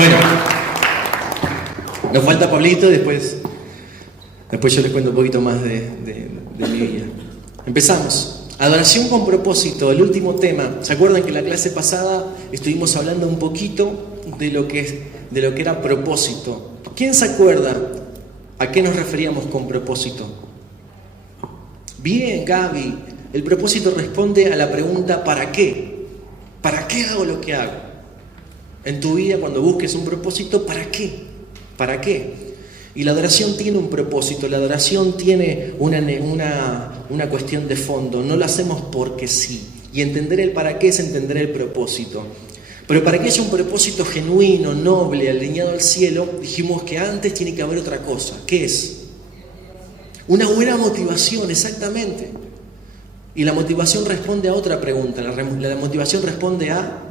Bueno, nos falta Pablito, después yo les cuento un poquito más de mi vida. Empezamos. Adoración con propósito, el último tema. ¿Se acuerdan que en la clase pasada estuvimos hablando un poquito de lo que era propósito? ¿Quién se acuerda a qué nos referíamos con propósito? Bien, Gaby. El propósito responde a la pregunta ¿para qué? ¿Para qué hago lo que hago? En tu vida, cuando busques un propósito, ¿para qué? ¿Para qué? Y la adoración tiene un propósito, la adoración tiene una cuestión de fondo. No lo hacemos porque sí. Y entender el para qué es entender el propósito. Pero para que haya un propósito genuino, noble, alineado al cielo, dijimos que antes tiene que haber otra cosa. ¿Qué es? Una buena motivación, exactamente. Y la motivación responde a otra pregunta. La motivación responde a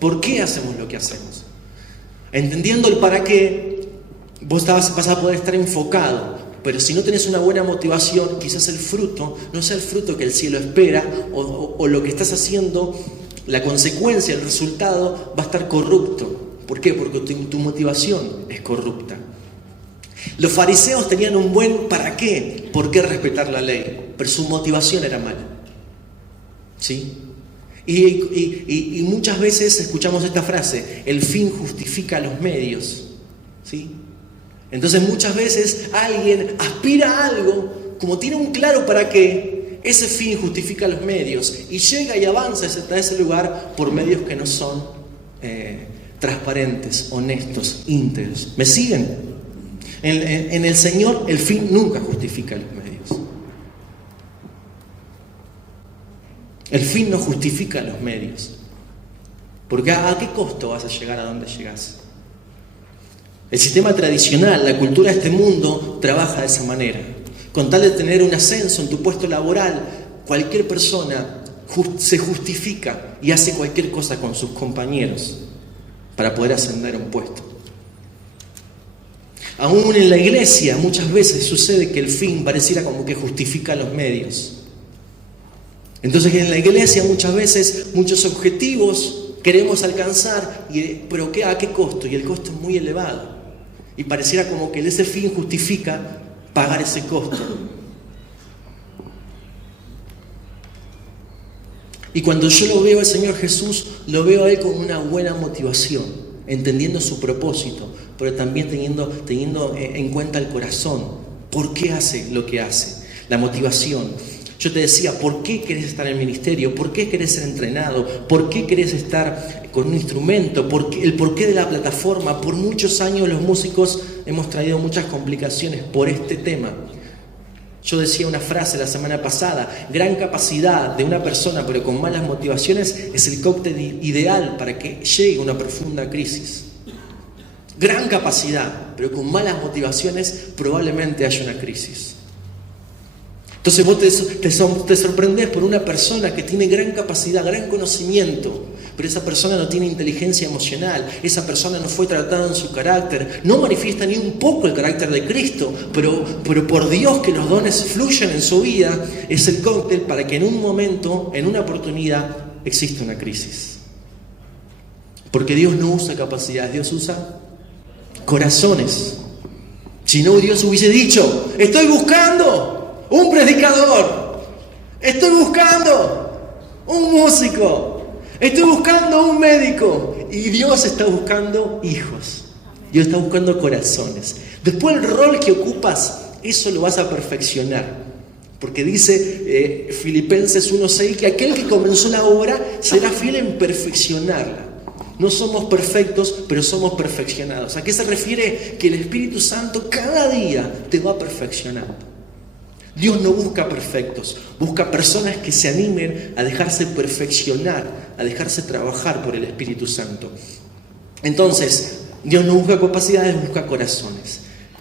¿por qué hacemos lo que hacemos? Entendiendo el para qué, vos vas a poder estar enfocado. Pero si no tenés una buena motivación, quizás el fruto no sea el fruto que el cielo espera, o lo que estás haciendo, la consecuencia, el resultado, va a estar corrupto. ¿Por qué? Porque tu motivación es corrupta. Los fariseos tenían un buen ¿para qué? ¿Por qué respetar la ley? Pero su motivación era mala. ¿Sí? Y muchas veces escuchamos esta frase: el fin justifica los medios. ¿Sí? Entonces muchas veces alguien aspira a algo, como tiene un claro para qué, ese fin justifica los medios y llega y avanza hasta ese lugar por medios que no son transparentes, honestos, íntegros. ¿Me siguen? En el Señor el fin nunca justifica los medios. El fin no justifica los medios. Porque ¿a qué costo vas a llegar a donde llegas? El sistema tradicional, la cultura de este mundo, trabaja de esa manera. Con tal de tener un ascenso en tu puesto laboral, cualquier persona se justifica y hace cualquier cosa con sus compañeros para poder ascender a un puesto. Aún en la iglesia muchas veces sucede que el fin pareciera como que justifica los medios. Entonces en la iglesia muchas veces muchos objetivos queremos alcanzar, pero ¿a qué costo? Y el costo es muy elevado. Y pareciera como que ese fin justifica pagar ese costo. Y cuando yo lo veo al Señor Jesús, lo veo a Él con una buena motivación, entendiendo su propósito, pero también teniendo en cuenta el corazón. ¿Por qué hace lo que hace? La motivación. Yo te decía, ¿por qué querés estar en el ministerio? ¿Por qué querés ser entrenado? ¿Por qué querés estar con un instrumento? ¿El porqué de la plataforma? Por muchos años los músicos hemos traído muchas complicaciones por este tema. Yo decía una frase la semana pasada: gran capacidad de una persona pero con malas motivaciones es el cóctel ideal para que llegue a una profunda crisis. Gran capacidad, pero con malas motivaciones probablemente haya una crisis. Entonces vos te sorprendés por una persona que tiene gran capacidad, gran conocimiento, pero esa persona no tiene inteligencia emocional, esa persona no fue tratada en su carácter, no manifiesta ni un poco el carácter de Cristo, pero por Dios que los dones fluyan en su vida, es el cóctel para que en un momento, en una oportunidad, exista una crisis. Porque Dios no usa capacidades, Dios usa corazones. Si no, Dios hubiese dicho: estoy buscando un predicador, estoy buscando un músico, estoy buscando un médico. Y Dios está buscando hijos, Dios está buscando corazones. Después el rol que ocupas, eso lo vas a perfeccionar. Porque dice Filipenses 1:6 que aquel que comenzó la obra será fiel en perfeccionarla. No somos perfectos, pero somos perfeccionados. ¿A qué se refiere? Que el Espíritu Santo cada día te va perfeccionando. Dios no busca perfectos, busca personas que se animen a dejarse perfeccionar, a dejarse trabajar por el Espíritu Santo. Entonces, Dios no busca capacidades, busca corazones.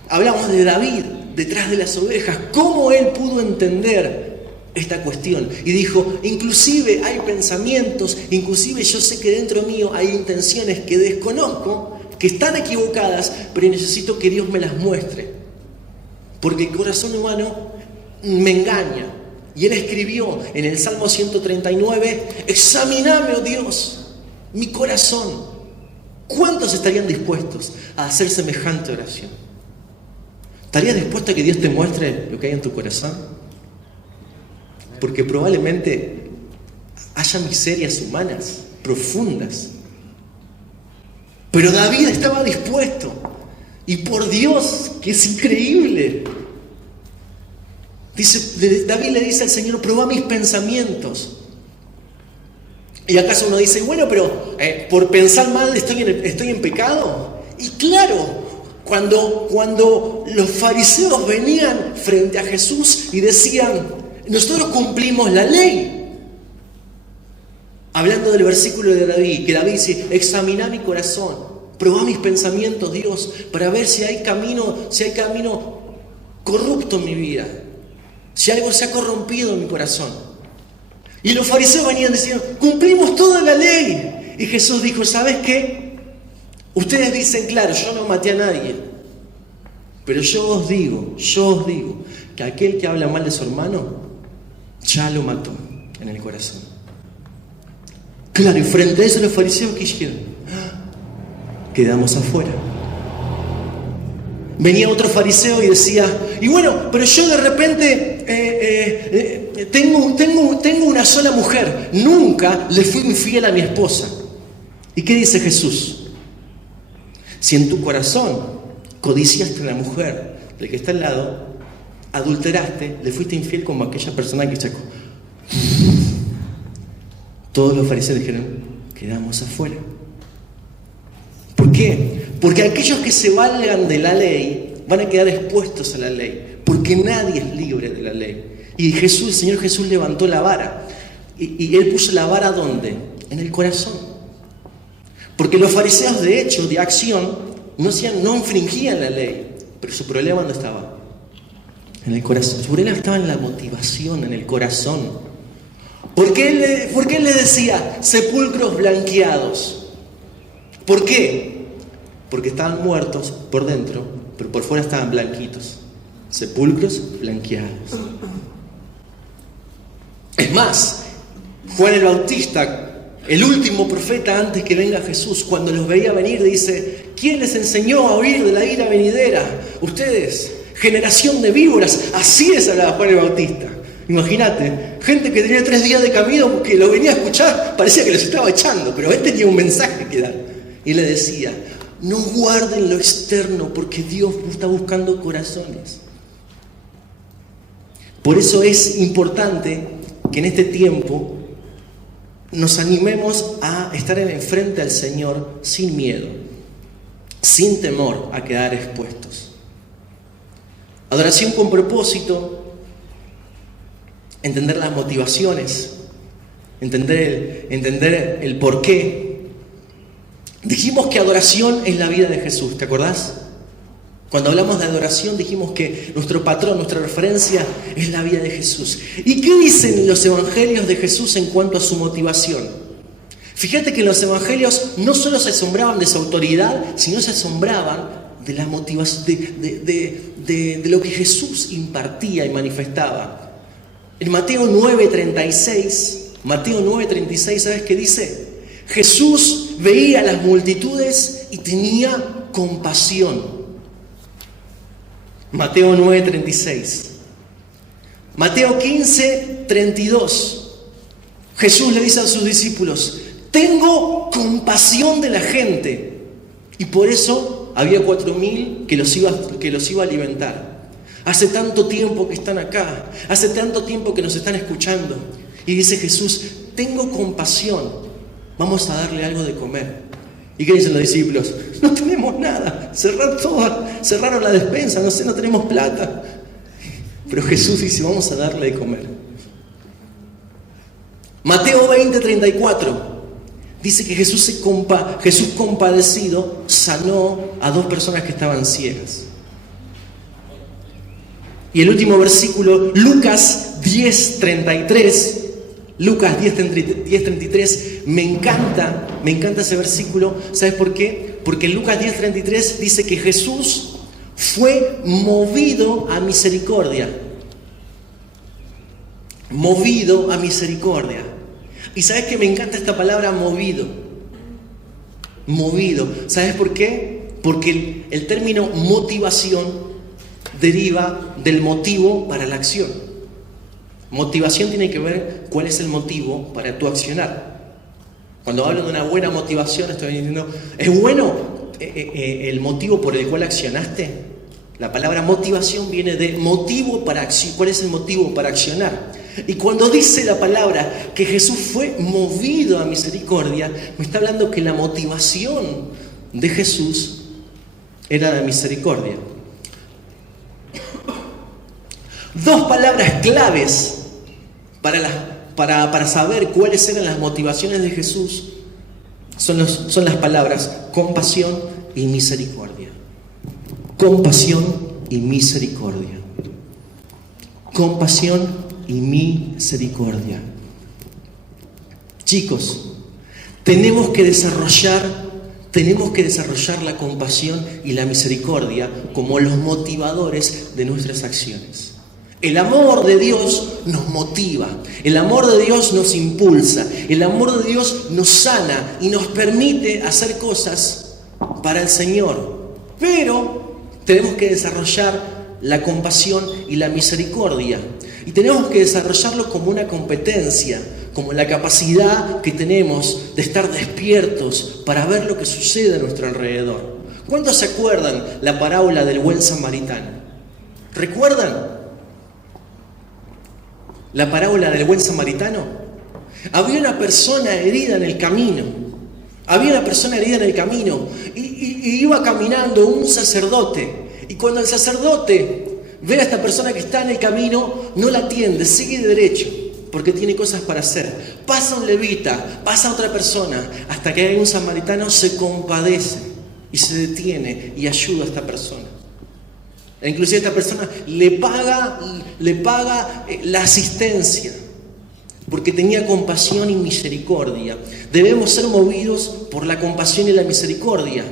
Hablamos de David, detrás de las ovejas, cómo él pudo entender esta cuestión. Y dijo: inclusive hay pensamientos, inclusive yo sé que dentro mío hay intenciones que desconozco, que están equivocadas, pero necesito que Dios me las muestre. Porque el corazón humano me engaña. Y él escribió en el Salmo 139: examiname, oh Dios, mi corazón. ¿Cuántos estarían dispuestos a hacer semejante oración? ¿Estarías dispuesto a que Dios te muestre lo que hay en tu corazón? Porque probablemente haya miserias humanas profundas. Pero David estaba dispuesto. Y por Dios, que es increíble. David le dice al Señor, probá mis pensamientos. ¿Y acaso uno dice, bueno, pero por pensar mal estoy en pecado? Y claro, cuando los fariseos venían frente a Jesús y decían, nosotros cumplimos la ley. Hablando del versículo de David, que David dice, examiná mi corazón, probá mis pensamientos, Dios, para ver si hay camino corrupto en mi vida, si algo se ha corrompido en mi corazón. Y los fariseos venían diciendo, cumplimos toda la ley. Y Jesús dijo, ¿sabes qué? Ustedes dicen, claro, yo no maté a nadie. Pero yo os digo, que aquel que habla mal de su hermano, ya lo mató en el corazón. Claro, y frente a eso los fariseos, ¿qué hicieron? Quedamos afuera. Venía otro fariseo y decía, y bueno, pero yo de repente tengo una sola mujer, nunca le fui infiel a mi esposa. ¿Y qué dice Jesús? Si en tu corazón codiciaste a la mujer del que está al lado, adulteraste, le fuiste infiel como aquella persona que sacó. Todos los fariseos dijeron, quedamos afuera. ¿Por qué? Porque aquellos que se valgan de la ley van a quedar expuestos a la ley, porque nadie es libre de la ley. Y el Señor Jesús levantó la vara. Y Él puso la vara ¿dónde? En el corazón. Porque los fariseos, de hecho, de acción, no infringían la ley. Pero su problema ¿dónde estaba? En el corazón. Su problema estaba en la motivación, en el corazón. ¿Por qué Él le decía sepulcros blanqueados? ¿Por qué? Porque estaban muertos por dentro, pero por fuera estaban blanquitos. Sepulcros blanqueados. Es más, Juan el Bautista, el último profeta antes que venga Jesús, cuando los veía venir, dice, ¿quién les enseñó a huir de la ira venidera? Ustedes, generación de víboras. Así es hablaba Juan el Bautista. Imagínate, gente que tenía 3 días de camino, que lo venía a escuchar, parecía que los estaba echando, pero él tenía un mensaje que dar. Y le decía, no guarden lo externo, porque Dios está buscando corazones. Por eso es importante que en este tiempo nos animemos a estar enfrente al Señor sin miedo, sin temor a quedar expuestos. Adoración con propósito, entender las motivaciones, entender el porqué. Dijimos que adoración es la vida de Jesús, ¿te acordás? Cuando hablamos de adoración dijimos que nuestro patrón, nuestra referencia es la vida de Jesús. ¿Y qué dicen los evangelios de Jesús en cuanto a su motivación? Fíjate que en los evangelios no solo se asombraban de su autoridad, sino se asombraban de la motivación, de lo que Jesús impartía y manifestaba. En Mateo 9:36, ¿sabes qué dice? Jesús veía a las multitudes y tenía compasión. Mateo 9:36. Mateo 15:32. Jesús le dice a sus discípulos, tengo compasión de la gente. Y por eso había 4.000 que los iba a alimentar. Hace tanto tiempo que están acá, hace tanto tiempo que nos están escuchando. Y dice Jesús, tengo compasión, vamos a darle algo de comer. ¿Y qué dicen los discípulos? No tenemos nada, cerraron la despensa, no tenemos plata. Pero Jesús dice, vamos a darle de comer. Mateo 20:34 dice que Jesús compadecido sanó a 2 personas que estaban ciegas. Y el último versículo, Lucas 10:33. Lucas 10:33, me encanta ese versículo. ¿Sabes por qué? Porque en Lucas 10:33 dice que Jesús fue movido a misericordia. Movido a misericordia. Y ¿sabes qué? Me encanta esta palabra movido. movido. ¿Sabes por qué? Porque el término motivación deriva del motivo para la acción. Motivación tiene que ver cuál es el motivo para tu accionar. Cuando hablo de una buena motivación, estoy diciendo, ¿es bueno el motivo por el cual accionaste? La palabra motivación viene de motivo para acción. ¿Cuál es el motivo para accionar? Y cuando dice la palabra que Jesús fue movido a misericordia, me está hablando que la motivación de Jesús era la misericordia. Dos palabras claves para saber cuáles eran las motivaciones de Jesús son las palabras compasión y misericordia. Compasión y misericordia. Compasión y misericordia. Chicos, tenemos que desarrollar la compasión y la misericordia como los motivadores de nuestras acciones. El amor de Dios nos motiva, el amor de Dios nos impulsa, el amor de Dios nos sana y nos permite hacer cosas para el Señor. Pero tenemos que desarrollar la compasión y la misericordia. Y tenemos que desarrollarlo como una competencia, como la capacidad que tenemos de estar despiertos para ver lo que sucede a nuestro alrededor. ¿Cuántos se acuerdan la parábola del buen samaritano? ¿Recuerdan la parábola del buen samaritano? Había una persona herida en el camino. Y iba caminando un sacerdote. Y cuando el sacerdote ve a esta persona que está en el camino, no la atiende, sigue derecho, porque tiene cosas para hacer. Pasa un levita, pasa otra persona, hasta que hay un samaritano, se compadece y se detiene y ayuda a esta persona. E inclusive esta persona le paga la asistencia, porque tenía compasión y misericordia. Debemos ser movidos por la compasión y la misericordia.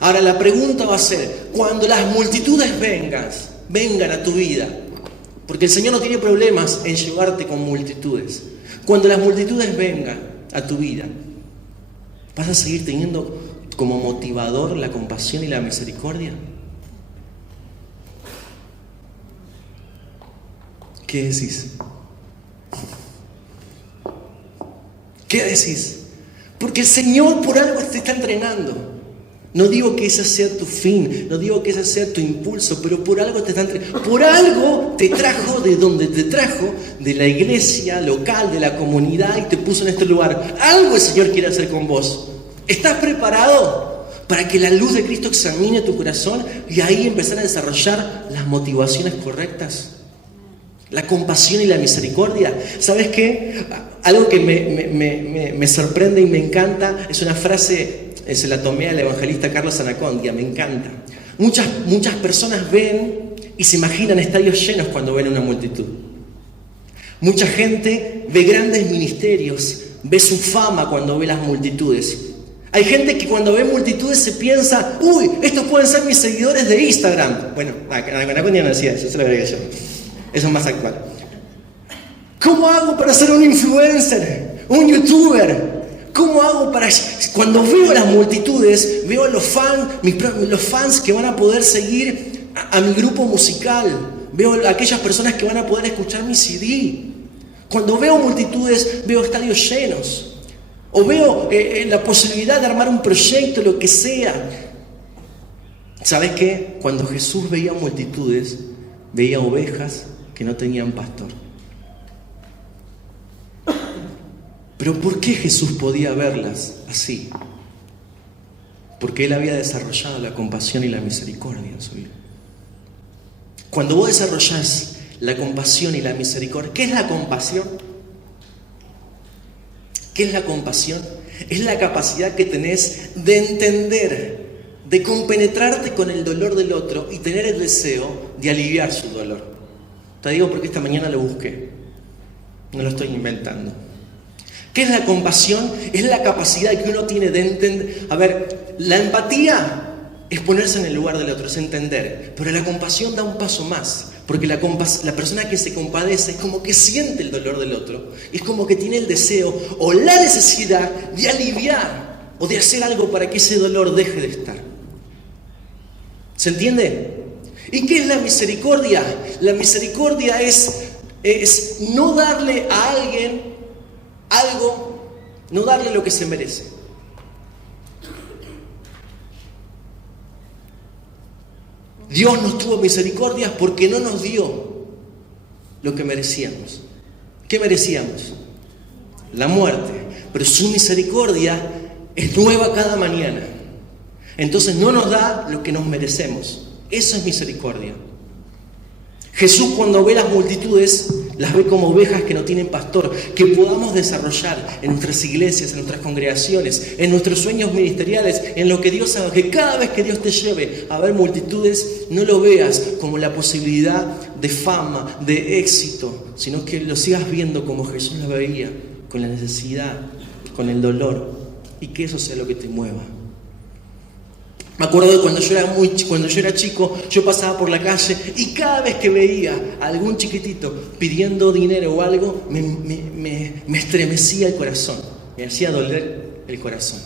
Ahora la pregunta va a ser, cuando las multitudes vengan a tu vida, porque el Señor no tiene problemas en llevarte con multitudes. Cuando las multitudes vengan a tu vida, ¿vas a seguir teniendo como motivador la compasión y la misericordia? ¿Qué decís? ¿Qué decís? Porque el Señor por algo te está entrenando. No digo que ese sea tu fin, no digo que ese sea tu impulso, pero por algo te está entrenando. Por algo te trajo de donde te trajo, de la iglesia local, de la comunidad, y te puso en este lugar. Algo el Señor quiere hacer con vos. ¿Estás preparado para que la luz de Cristo examine tu corazón y ahí empezar a desarrollar las motivaciones correctas? La compasión y la misericordia. ¿Sabes qué? Algo que me sorprende y me encanta es una frase, se la tomé al evangelista Carlos Anacondia, me encanta. Muchas personas ven y se imaginan estadios llenos cuando ven una multitud. Mucha gente ve grandes ministerios, ve su fama cuando ve las multitudes. Hay gente que cuando ve multitudes se piensa, uy, estos pueden ser mis seguidores de Instagram. Bueno, Anacondia no decía eso, se lo agregué yo. Eso es más actual. ¿Cómo hago para ser un influencer? ¿Un youtuber? ¿Cómo hago para...? Cuando veo las multitudes, veo a los fans que van a poder seguir a mi grupo musical. Veo a aquellas personas que van a poder escuchar mi CD. Cuando veo multitudes, veo estadios llenos. O veo la posibilidad de armar un proyecto, lo que sea. ¿Sabes qué? Cuando Jesús veía multitudes, veía ovejas que no tenían pastor. Pero ¿por qué Jesús podía verlas así? Porque Él había desarrollado la compasión y la misericordia en su vida. Cuando vos desarrollás la compasión y la misericordia, ¿qué es la compasión? ¿Qué es la compasión? Es la capacidad que tenés de entender, de compenetrarte con el dolor del otro y tener el deseo de aliviar su dolor. Te digo porque esta mañana lo busqué. No lo estoy inventando. ¿Qué es la compasión? Es la capacidad que uno tiene de entender. A ver, la empatía es ponerse en el lugar del otro, es entender. Pero la compasión da un paso más. Porque la persona que se compadece es como que siente el dolor del otro. Es como que tiene el deseo o la necesidad de aliviar o de hacer algo para que ese dolor deje de estar. ¿Se entiende? ¿Y qué es la misericordia? La misericordia es no darle a alguien algo, no darle lo que se merece. Dios nos tuvo misericordia porque no nos dio lo que merecíamos. ¿Qué merecíamos? La muerte. Pero su misericordia es nueva cada mañana. Entonces no nos da lo que nos merecemos. Eso es misericordia. Jesús, cuando ve las multitudes, las ve como ovejas que no tienen pastor, que podamos desarrollar en nuestras iglesias, en nuestras congregaciones, en nuestros sueños ministeriales, en lo que Dios haga, que cada vez que Dios te lleve a ver multitudes, no lo veas como la posibilidad de fama, de éxito, sino que lo sigas viendo como Jesús lo veía, con la necesidad, con el dolor, y que eso sea lo que te mueva. Me acuerdo de cuando yo era chico, yo pasaba por la calle y cada vez que veía a algún chiquitito pidiendo dinero o algo, me estremecía el corazón, me hacía doler el corazón.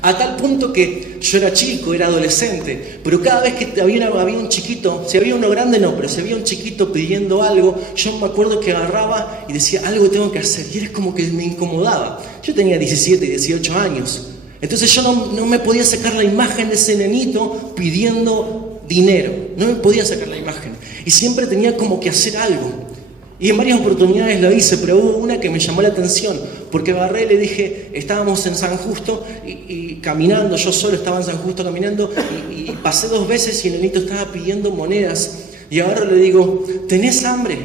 A tal punto que yo era chico, era adolescente, pero cada vez que había un chiquito, si había uno grande no, pero si había un chiquito pidiendo algo, yo me acuerdo que agarraba y decía, algo tengo que hacer, y era como que me incomodaba. Yo tenía 17, 18 años. Entonces yo no me podía sacar la imagen de ese nenito pidiendo dinero. No me podía sacar la imagen. Y siempre tenía como que hacer algo. Y en varias oportunidades lo hice, pero hubo una que me llamó la atención. Porque agarré y le dije, estábamos en San Justo y caminando, yo solo estaba en San Justo caminando y pasé 2 veces y el nenito estaba pidiendo monedas. Y ahora le digo, ¿tenés hambre?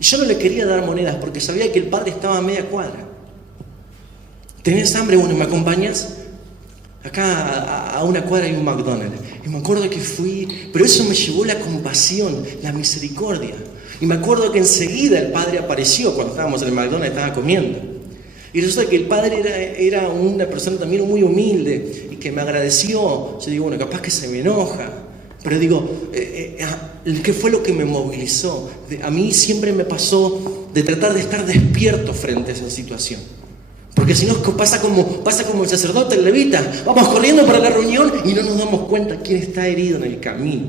Y yo no le quería dar monedas porque sabía que el padre estaba a media cuadra. ¿Tenés hambre? Bueno, ¿me acompañas? Acá a una cuadra hay un McDonald's. Y me acuerdo que fui, pero eso me llevó la compasión, la misericordia. Y me acuerdo que enseguida el padre apareció cuando estábamos en el McDonald's, estaba comiendo. Y resulta que el padre era una persona también muy humilde y que me agradeció. Yo digo, bueno, capaz que se me enoja. Pero digo, ¿qué fue lo que me movilizó? A mí siempre me pasó de tratar de estar despierto frente a esa situación. Porque si no pasa como el sacerdote, el levita. Vamos corriendo para la reunión y no nos damos cuenta quién está herido en el camino.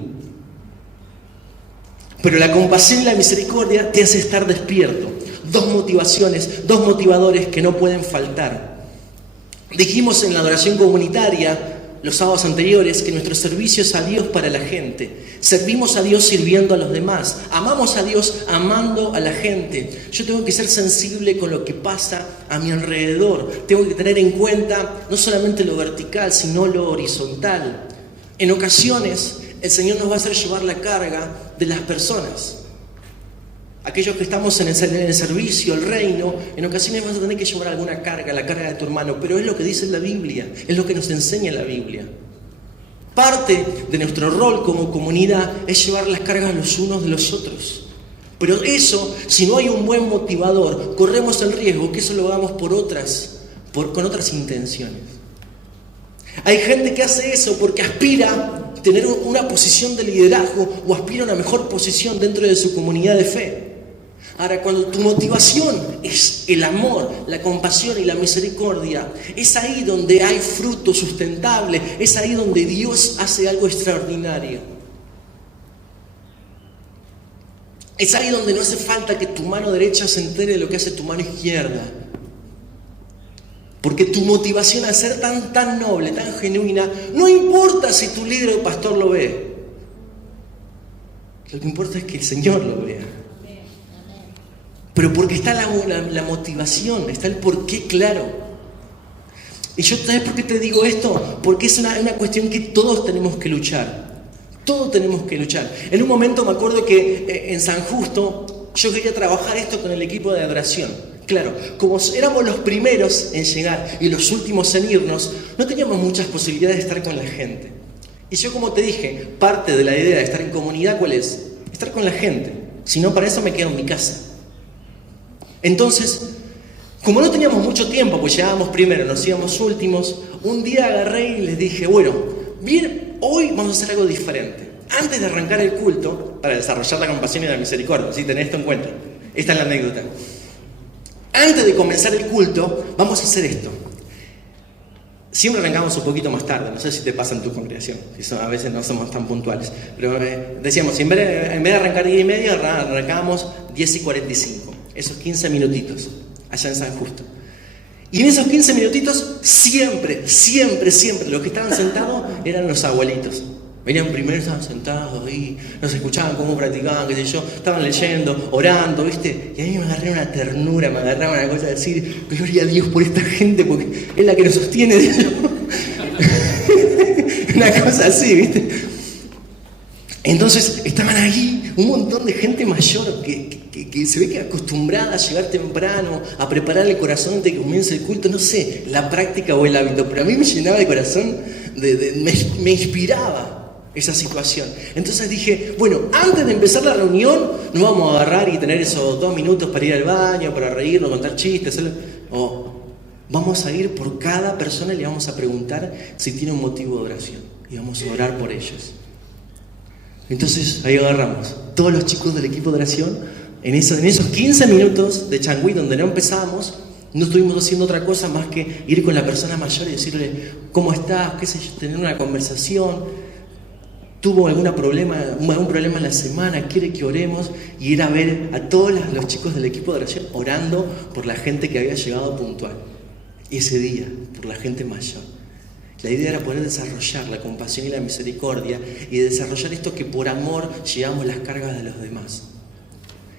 Pero la compasión y la misericordia te hace estar despierto. 2 motivaciones, 2 motivadores que no pueden faltar. Dijimos en la adoración comunitaria los sábados anteriores que nuestro servicio es a Dios para la gente. Servimos a Dios sirviendo a los demás. Amamos a Dios amando a la gente. Yo tengo que ser sensible con lo que pasa a mi alrededor. Tengo que tener en cuenta no solamente lo vertical, sino lo horizontal. En ocasiones, el Señor nos va a hacer llevar la carga de las personas. Aquellos que estamos en el servicio, el reino, en ocasiones vas a tener que llevar alguna carga, la carga de tu hermano, pero es lo que dice la Biblia, es lo que nos enseña la Biblia. Parte de nuestro rol como comunidad es llevar las cargas los unos de los otros. Pero eso, si no hay un buen motivador, corremos el riesgo que eso lo hagamos con otras intenciones. Hay gente que hace eso porque aspira a tener una posición de liderazgo o aspira a una mejor posición dentro de su comunidad de fe. Ahora, cuando tu motivación es el amor, la compasión y la misericordia, es ahí donde hay fruto sustentable, es ahí donde Dios hace algo extraordinario. Es ahí donde no hace falta que tu mano derecha se entere de lo que hace tu mano izquierda. Porque tu motivación a ser tan noble, tan genuina, no importa si tu líder o pastor lo ve. Lo que importa es que el Señor lo vea. Pero porque está la motivación, está el porqué claro. Y yo, ¿sabes por qué te digo esto? Porque es una cuestión que todos tenemos que luchar. Todos tenemos que luchar. En un momento me acuerdo que en San Justo yo quería trabajar esto con el equipo de adoración. Claro, como éramos los primeros en llegar y los últimos en irnos, no teníamos muchas posibilidades de estar con la gente. Y yo, como te dije, parte de la idea de estar en comunidad, ¿cuál es? Estar con la gente. Si no, para eso me quedo en mi casa. Entonces, como no teníamos mucho tiempo, pues llegábamos primero, nos íbamos últimos, un día agarré y les dije, bueno, bien, hoy vamos a hacer algo diferente. Antes de arrancar el culto, para desarrollar la compasión y la misericordia, ¿sí? Tened esto en cuenta. Esta es la anécdota. Antes de comenzar el culto, vamos a hacer esto. Siempre arrancamos un poquito más tarde, no sé si te pasa en tu congregación, a veces no somos tan puntuales, pero decíamos, en vez de arrancar 10:30, arrancábamos 10:45, esos 15 minutitos, allá en San Justo. Y en esos 15 minutitos, siempre, los que estaban sentados eran los abuelitos. Venían primero, estaban sentados ahí, nos escuchaban cómo practicaban, qué sé yo, estaban leyendo, orando, ¿viste? Y a mí me agarré una ternura, me agarraba una cosa de decir, gloria a Dios por esta gente, porque es la que nos sostiene. Una cosa así, ¿viste? Entonces estaban ahí un montón de gente mayor que se ve que acostumbrada a llegar temprano, a preparar el corazón antes de que comience el culto, no sé, la práctica o el hábito, pero a mí me llenaba el corazón, me inspiraba esa situación. Entonces dije, bueno, antes de empezar la reunión, no vamos a agarrar y tener esos 2 minutos para ir al baño, para reírnos, contar chistes, vamos a ir por cada persona y le vamos a preguntar si tiene un motivo de oración y vamos a orar por ellos. Entonces ahí agarramos todos los chicos del equipo de oración en esos 15 minutos de Changüí donde no empezamos. No estuvimos haciendo otra cosa más que ir con la persona mayor y decirle cómo estás, qué sé yo, tener una conversación. Tuvo algún problema en la semana, quiere que oremos, y ir a ver a todos los chicos del equipo de oración orando por la gente que había llegado puntual ese día, por la gente mayor. La idea era poder desarrollar la compasión y la misericordia y desarrollar esto que por amor llevamos las cargas de los demás.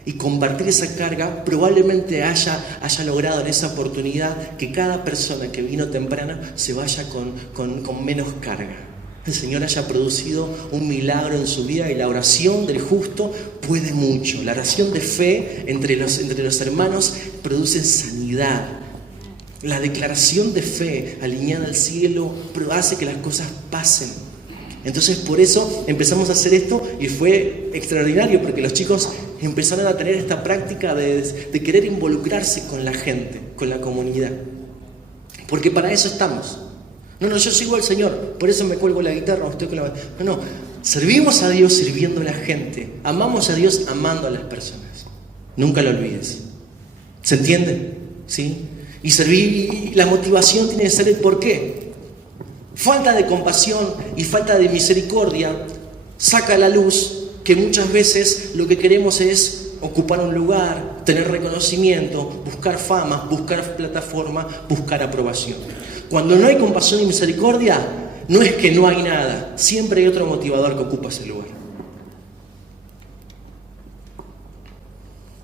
Y compartir esa carga probablemente haya logrado en esa oportunidad que cada persona que vino temprana se vaya con menos carga. El Señor haya producido un milagro en su vida, y la oración del justo puede mucho. La oración de fe entre los hermanos produce sanidad. La declaración de fe alineada al cielo hace que las cosas pasen. Entonces por eso empezamos a hacer esto y fue extraordinario, porque los chicos empezaron a tener esta práctica de querer involucrarse con la gente, con la comunidad. Porque para eso estamos. No, yo sigo al Señor, por eso me cuelgo la guitarra, estoy con la... No, servimos a Dios sirviendo a la gente, amamos a Dios amando a las personas. Nunca lo olvides. ¿Se entiende? ¿Sí? Y la motivación tiene que ser el porqué. Falta de compasión y falta de misericordia saca a la luz que muchas veces lo que queremos es ocupar un lugar, tener reconocimiento, buscar fama, buscar plataforma, buscar aprobación. Cuando no hay compasión y misericordia, no es que no hay nada, siempre hay otro motivador que ocupa ese lugar.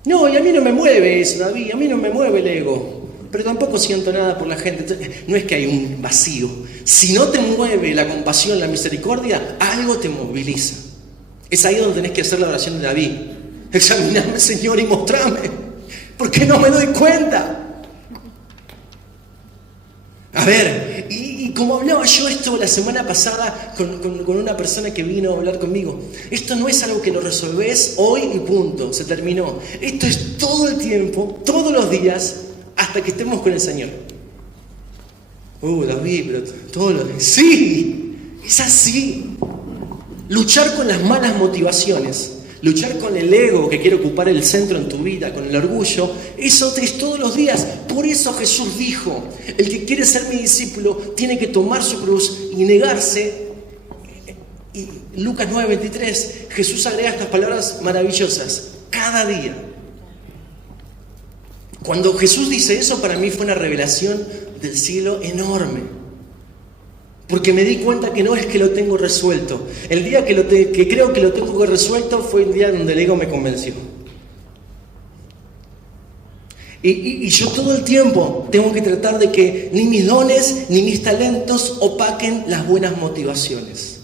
No, y a mí no me mueve eso, David, a mí no me mueve el ego, pero tampoco siento nada por la gente. Entonces, no es que hay un vacío. Si no te mueve la compasión, la misericordia, algo te moviliza. Es ahí donde tenés que hacer la oración de David. Examiname, Señor, y mostrame, porque no me doy cuenta. A ver, y como hablaba yo esto la semana pasada con una persona que vino a hablar conmigo, esto no es algo que lo resolvés hoy y punto, se terminó. Esto es todo el tiempo, todos los días, hasta que estemos con el Señor. David, pero todos los días. Sí, es así. Luchar con las malas motivaciones, luchar con el ego que quiere ocupar el centro en tu vida, con el orgullo, eso es todos los días. Por eso Jesús dijo, el que quiere ser mi discípulo tiene que tomar su cruz y negarse. Y Lucas 9:23, Jesús agrega estas palabras maravillosas, cada día. Cuando Jesús dice eso, para mí fue una revelación del cielo enorme. Porque me di cuenta que no es que lo tengo resuelto. El día que creo que lo tengo resuelto fue el día donde el ego me convenció. Y yo todo el tiempo tengo que tratar de que ni mis dones ni mis talentos opaquen las buenas motivaciones.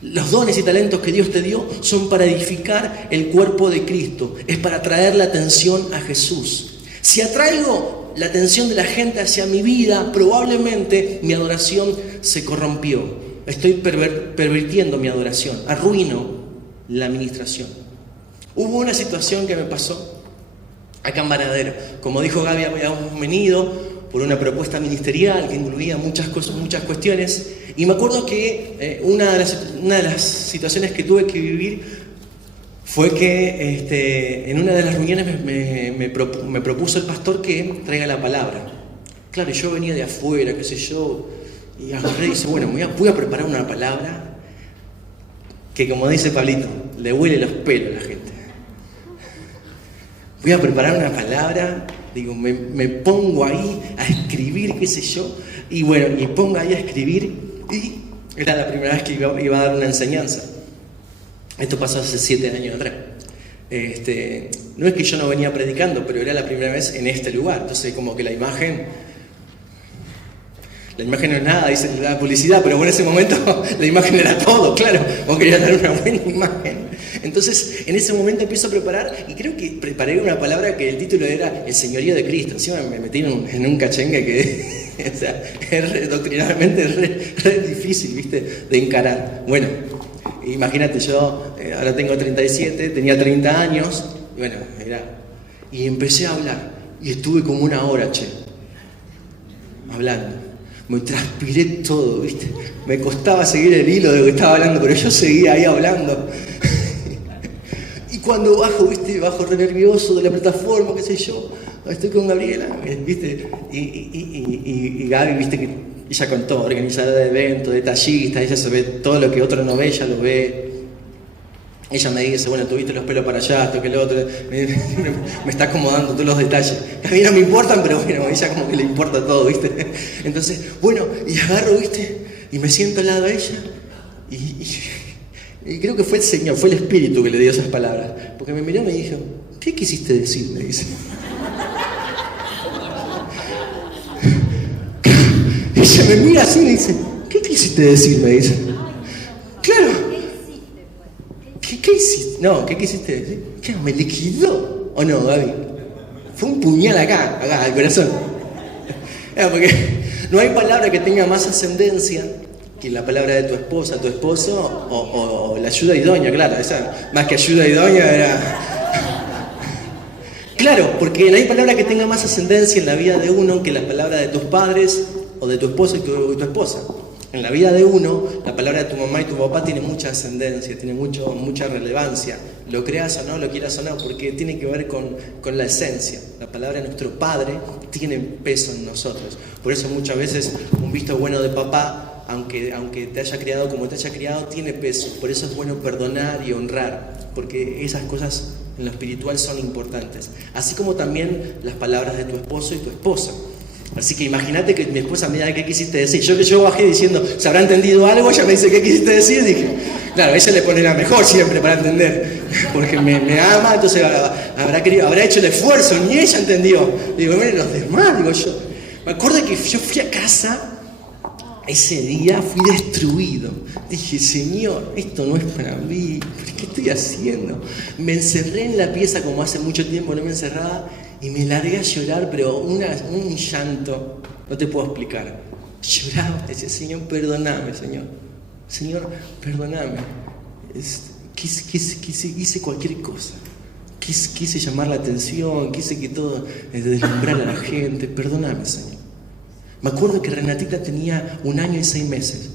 Los dones y talentos que Dios te dio son para edificar el cuerpo de Cristo. Es para traer la atención a Jesús. Si atraigo la atención de la gente hacia mi vida, probablemente mi adoración se corrompió. Estoy pervirtiendo mi adoración, arruino la administración. Hubo una situación que me pasó acá en Varadero. Como dijo Gaby, habíamos venido por una propuesta ministerial que incluía muchas cosas, muchas cuestiones. Y me acuerdo que una de las situaciones que tuve que vivir fue que en una de las reuniones me propuso el pastor que traiga la palabra. Claro, yo venía de afuera, qué sé yo, Y agarré y dice, bueno, voy a preparar una palabra que, como dice Pablito, le huele los pelos a la gente. Voy a preparar una palabra, digo, me pongo ahí a escribir, qué sé yo, y bueno, me pongo ahí a escribir, y era la primera vez que iba a dar una enseñanza. Esto pasó hace 7 años atrás. No es que yo no venía predicando, pero era la primera vez en este lugar. Entonces, como que la imagen no es nada, dice la publicidad, pero bueno, en ese momento la imagen era todo, claro. Vos querías dar una buena imagen. Entonces, en ese momento empiezo a preparar, y creo que preparé una palabra que el título era El Señorío de Cristo. Encima me metí en un cachengue que, o sea, doctrinalmente es re difícil, ¿viste? De encarar. Bueno, imagínate, yo ahora tengo 37, tenía 30 años, y bueno, y empecé a hablar, y estuve como 1 hora, hablando. Me transpiré todo, ¿viste? Me costaba seguir el hilo de lo que estaba hablando, pero yo seguía ahí hablando. Y cuando bajo, ¿viste? Bajo re nervioso de la plataforma, qué sé yo. Estoy con Gabriela, ¿viste? Y Gaby, ¿viste? Que ella contó, organizadora de eventos, detallista, ella se ve todo lo que otro no ve, ella lo ve. Ella me dice, bueno, tuviste los pelos para allá, esto que lo otro, me está acomodando todos los detalles. A mí no me importan, pero bueno, a ella como que le importa todo, ¿viste? Entonces, bueno, y agarro, ¿viste? Y me siento al lado de ella, y creo que fue el Señor, fue el Espíritu que le dio esas palabras. Porque me miró y me dijo, ¿qué quisiste decir? Me dice. Ella me mira así y me dice, ¿qué quisiste decir? Me dice. Claro. ¿Qué hiciste? No, ¿qué quisiste decir? ¿Qué? ¿Me liquidó? ¿O no, Gaby? Fue un puñal acá, al corazón. Porque no hay palabra que tenga más ascendencia que la palabra de tu esposa, tu esposo, o la ayuda idónea, claro. Esa, más que ayuda idónea, era... Claro, porque no hay palabra que tenga más ascendencia en la vida de uno que la palabra de tus padres, o de tu esposo y tu esposa. En la vida de uno, la palabra de tu mamá y tu papá tiene mucha ascendencia, tiene mucha relevancia. Lo creas o no, lo quieras o no, porque tiene que ver con la esencia. La palabra de nuestro padre tiene peso en nosotros. Por eso muchas veces un visto bueno de papá, aunque te haya criado como te haya criado, tiene peso. Por eso es bueno perdonar y honrar, porque esas cosas en lo espiritual son importantes. Así como también las palabras de tu esposo y tu esposa. Así que imagínate que mi esposa me diga, ¿qué quisiste decir? Yo bajé diciendo, ¿se habrá entendido algo? Ella me dice, ¿qué quisiste decir? Dije, claro, ella le pone la mejor siempre para entender, porque me ama, entonces habrá hecho el esfuerzo, ni ella entendió. Digo, miren los demás, digo yo. Me acuerdo que yo fui a casa, ese día fui destruido. Dije, Señor, esto no es para mí, ¿qué estoy haciendo? Me encerré en la pieza como hace mucho tiempo no me encerraba, y me largué a llorar, pero un llanto, no te puedo explicar. Lloraba, decía, Señor, perdóname, Señor. Señor, perdóname. Quise cualquier cosa. Quise llamar la atención, quise que todo, deslumbrar a la gente. Perdóname, Señor. Me acuerdo que Renatita tenía 1 año y 6 meses.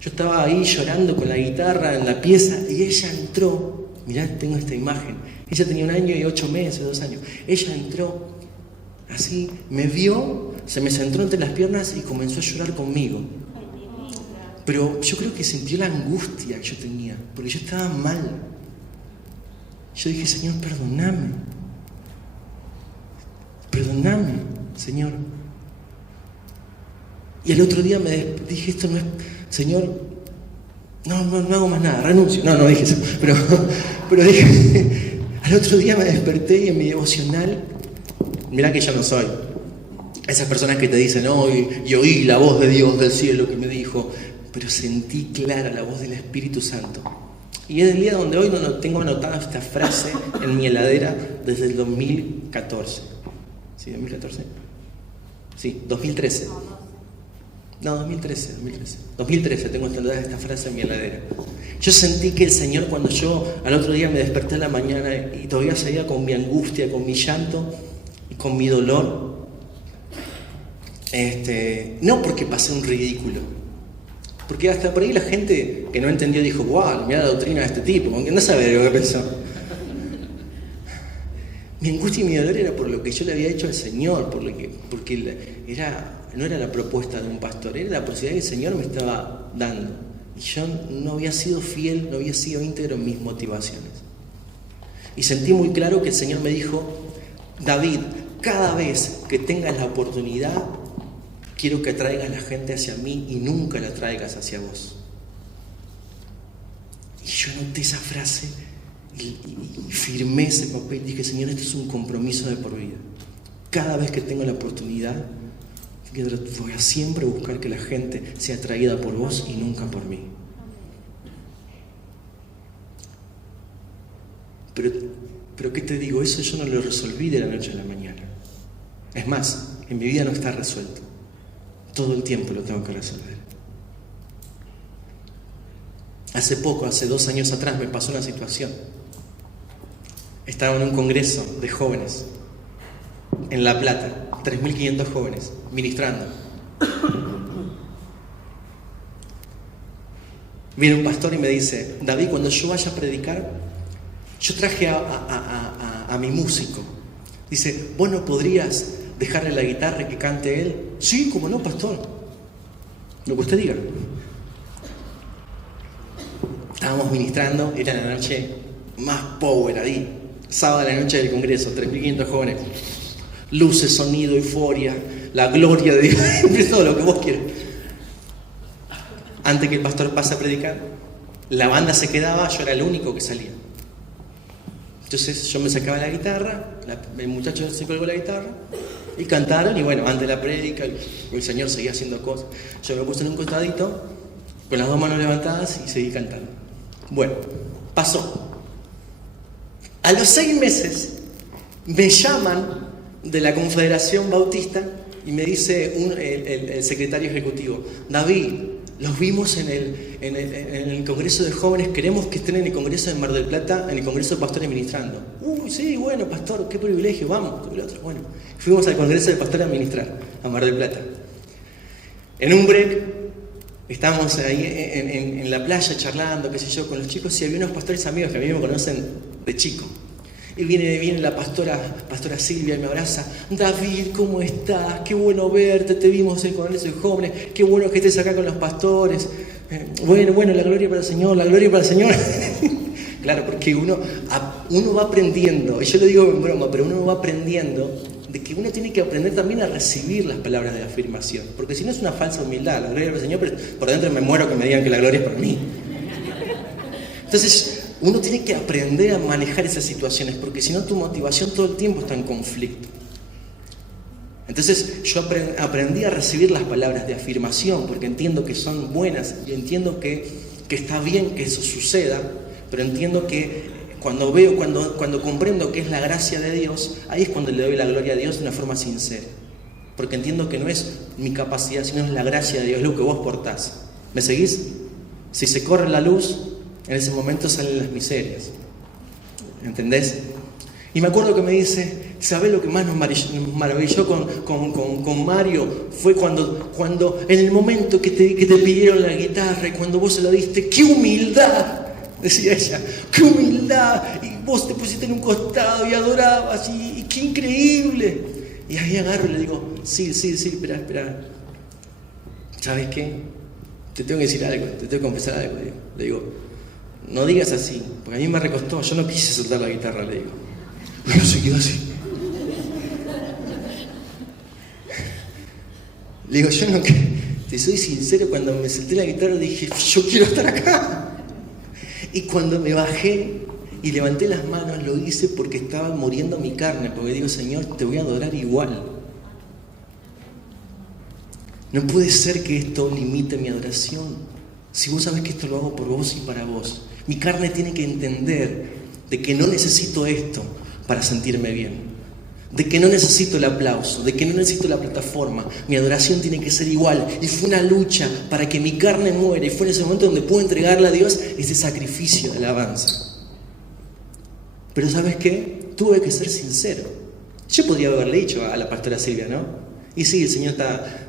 Yo estaba ahí llorando con la guitarra en la pieza y ella entró. Mirá, tengo esta imagen. Ella tenía 1 año y 8 meses, 2 años. Ella entró así, me vio, se me sentó entre las piernas y comenzó a llorar conmigo. Pero yo creo que sintió la angustia que yo tenía, porque yo estaba mal. Yo dije, Señor, perdóname. Perdóname, Señor. Y al otro día dije, esto no es... Señor, no hago más nada, renuncio. No dije eso, pero dije... Al otro día me desperté y en mi devocional, mirá que yo no soy esas personas que te dicen, y oí la voz de Dios del cielo que me dijo, pero sentí clara la voz del Espíritu Santo. Y es el día donde hoy tengo anotada esta frase en mi heladera desde el 2014. ¿Sí, 2014? Sí, 2013. No, 2013. 2013 tengo instalada esta frase en mi heladera. Yo sentí que el Señor, cuando yo al otro día me desperté en la mañana y todavía seguía con mi angustia, con mi llanto y con mi dolor, no porque pasé un ridículo, porque hasta por ahí la gente que no entendió dijo, wow, mira la doctrina de este tipo, aunque no sabe de lo que pensó. Mi angustia y mi dolor era por lo que yo le había hecho al Señor, porque no era la propuesta de un pastor, era la posibilidad que el Señor me estaba dando. Y yo no había sido fiel, no había sido íntegro en mis motivaciones. Y sentí muy claro que el Señor me dijo: David, cada vez que tengas la oportunidad, quiero que traigas a la gente hacia mí y nunca la traigas hacia vos. Y yo noté esa frase y firmé ese papel. Dije: Señor, esto es un compromiso de por vida. Cada vez que tengo la oportunidad, voy a siempre buscar que la gente sea atraída por vos y nunca por mí. Pero ¿qué te digo? Eso yo no lo resolví de la noche a la mañana. Es más, en mi vida no está resuelto. Todo el tiempo lo tengo que resolver. Hace 2 años atrás, me pasó una situación. Estaba en un congreso de jóvenes en La Plata, 3.500 jóvenes, ministrando. Viene un pastor y me dice: David, cuando yo vaya a predicar, yo traje a mi músico. Dice: ¿vos no podrías dejarle la guitarra y que cante él? Sí, cómo no, pastor. Lo que usted diga. Estábamos ministrando, era la noche más power ahí. Sábado a la noche del congreso, 3.500 jóvenes. Luces, sonido, euforia, la gloria de Dios, todo lo que vos quieras. Antes que el pastor pase a predicar, la banda se quedaba, yo era el único que salía. Entonces yo me sacaba la guitarra, el muchacho se colgó la guitarra y cantaron, y bueno, antes de la prédica el Señor seguía haciendo cosas. Yo me puse en un costadito con las 2 manos levantadas y seguí cantando. Bueno, pasó. A los 6 meses me llaman de la Confederación Bautista y me dice el secretario ejecutivo: David, los vimos en el Congreso de Jóvenes, queremos que estén en el Congreso de Mar del Plata, en el Congreso de Pastores ministrando. Sí, bueno, pastor, qué privilegio, vamos. Bueno, fuimos al Congreso de Pastores a ministrar, a Mar del Plata. En un break, estábamos ahí en la playa charlando, qué sé yo, con los chicos, y había unos pastores amigos que a mí me conocen de chico. Y viene la pastora Silvia y me abraza: David, ¿cómo estás? Qué bueno verte, te vimos en el Congreso de Jóvenes, qué bueno que estés acá con los pastores. Bueno, la gloria para el Señor, la gloria para el Señor. Claro, porque uno va aprendiendo, y yo lo digo en broma, pero uno va aprendiendo de que uno tiene que aprender también a recibir las palabras de afirmación, porque si no es una falsa humildad. La gloria para el Señor, pero por dentro me muero que me digan que la gloria es para mí. Entonces, uno tiene que aprender a manejar esas situaciones, porque si no tu motivación todo el tiempo está en conflicto. Entonces yo aprendí a recibir las palabras de afirmación, porque entiendo que son buenas y entiendo que está bien que eso suceda, pero entiendo que cuando comprendo que es la gracia de Dios, ahí es cuando le doy la gloria a Dios de una forma sincera. Porque entiendo que no es mi capacidad, sino es la gracia de Dios, es lo que vos portás. ¿Me seguís? Si se corre la luz, en ese momento salen las miserias. ¿Entendés? Y me acuerdo que me dice: ¿sabés lo que más nos maravilló con Mario? Fue cuando en el momento que te pidieron la guitarra y cuando vos se la diste, ¡qué humildad! Decía ella, ¡qué humildad! Y vos te pusiste en un costado y adorabas, y ¡qué increíble! Y ahí agarro y le digo: sí, espera. ¿Sabes qué? Te tengo que decir algo, te tengo que confesar algo. Le digo: no digas así, porque a mí me recostó, yo no quise soltar la guitarra, le digo. Pero se quedó así. Le digo: yo no, te soy sincero, cuando me solté la guitarra dije: yo quiero estar acá. Y cuando me bajé y levanté las manos, lo hice porque estaba muriendo mi carne, porque digo: Señor, te voy a adorar igual. No puede ser que esto limite mi adoración. Si vos sabés que esto lo hago por vos y para vos. Mi carne tiene que entender de que no necesito esto para sentirme bien. De que no necesito el aplauso, de que no necesito la plataforma. Mi adoración tiene que ser igual. Y fue una lucha para que mi carne muera. Y fue en ese momento donde puedo entregarle a Dios ese sacrificio de alabanza. Pero ¿sabes qué? Tuve que ser sincero. Yo podría haberle dicho a la pastora Silvia, ¿no? Y sí, el Señor